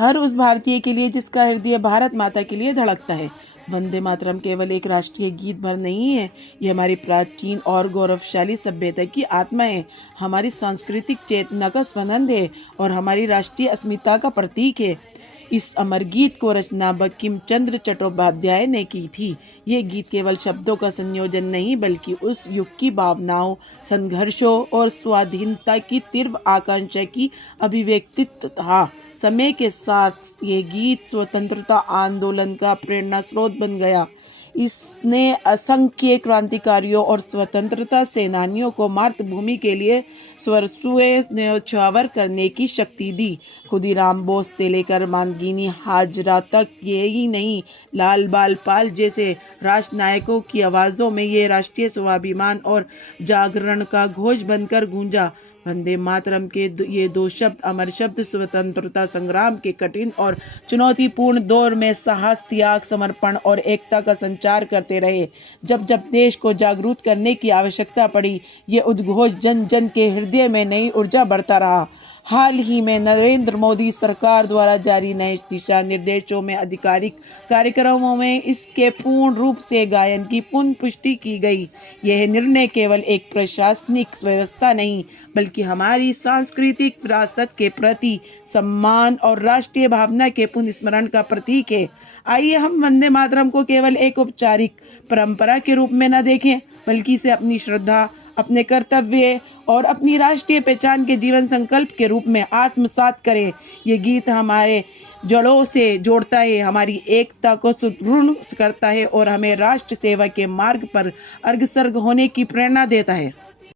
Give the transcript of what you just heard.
हर उस भारतीय के लिए जिसका हृदय भारत माता के लिए धड़कता है। वंदे मातरम केवल एक राष्ट्रीय गीत भर नहीं है, ये हमारी प्राचीन और गौरवशाली सभ्यता की आत्मा है, हमारी सांस्कृतिक चेतना का स्पंदन है और हमारी राष्ट्रीय अस्मिता का प्रतीक है। इस अमर गीत को रचना बंकिम चंद्र चट्टोपाध्याय ने की थी। ये गीत केवल शब्दों का संयोजन नहीं बल्कि उस युग की भावनाओं, संघर्षों और स्वाधीनता की तीव्र आकांक्षा की अभिव्यक्ति था। समय के साथ ये गीत स्वतंत्रता आंदोलन का प्रेरणा स्रोत बन गया। इसने असंख्य क्रांतिकारियों और स्वतंत्रता सेनानियों को मातृभूमि के लिए स्वरसुए न्यौछावर करने की शक्ति दी। खुदीराम बोस से लेकर मानगिनी हाजरा तक, यही नहीं, लाल बाल पाल जैसे राष्ट्रनायकों की आवाज़ों में ये राष्ट्रीय स्वाभिमान और जागरण का घोष बनकर गूंजा। वंदे मातरम के ये दो शब्द, अमर शब्द, स्वतंत्रता संग्राम के कठिन और चुनौतीपूर्ण दौर में साहस, त्याग, समर्पण और एकता का संचार करते रहे। जब जब देश को जागरूक करने की आवश्यकता पड़ी, ये उद्घोष जन जन के हृदय में नई ऊर्जा बढ़ता रहा। हाल ही में नरेंद्र मोदी सरकार द्वारा जारी नए दिशा निर्देशों में आधिकारिक कार्यक्रमों में इसके पूर्ण रूप से गायन की पुनः पुष्टि की गई। यह निर्णय केवल एक प्रशासनिक व्यवस्था नहीं बल्कि हमारी सांस्कृतिक विरासत के प्रति सम्मान और राष्ट्रीय भावना के पुनर्स्मरण का प्रतीक है। आइए हम वंदे मातरम को केवल एक औपचारिक परंपरा के रूप में न देखें बल्कि इसे अपनी श्रद्धा, अपने कर्तव्य और अपनी राष्ट्रीय पहचान के जीवन संकल्प के रूप में आत्मसात करें। ये गीत हमारे जड़ों से जोड़ता है, हमारी एकता को सुदृढ़ करता है और हमें राष्ट्र सेवा के मार्ग पर अग्रसर होने की प्रेरणा देता है।